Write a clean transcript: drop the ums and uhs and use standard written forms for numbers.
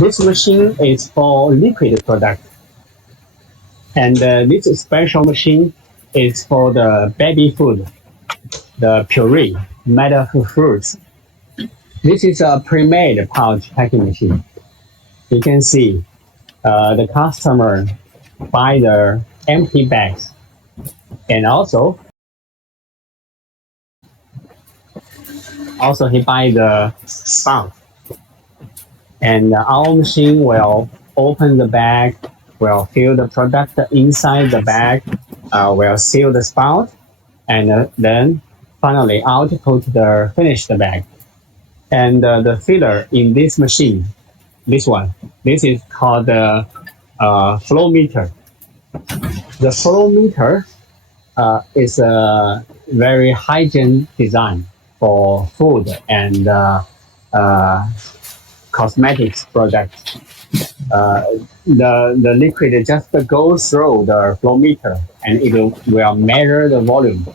This machine is for liquid product, and this special machine is for the baby food, the puree made of fruits. This is a pre-made pouch packing machine. You can see the customer buy the empty bags, and also he buy the spout. And our machine will open the bag, will fill the product inside the bag, will seal the spout, and then finally output the finished bag. And the filler in this machine, this is called the flow meter. The flow meter is a very hygiene design for food and cosmetics products. The liquid just goes through the flow meter and it will measure the volume.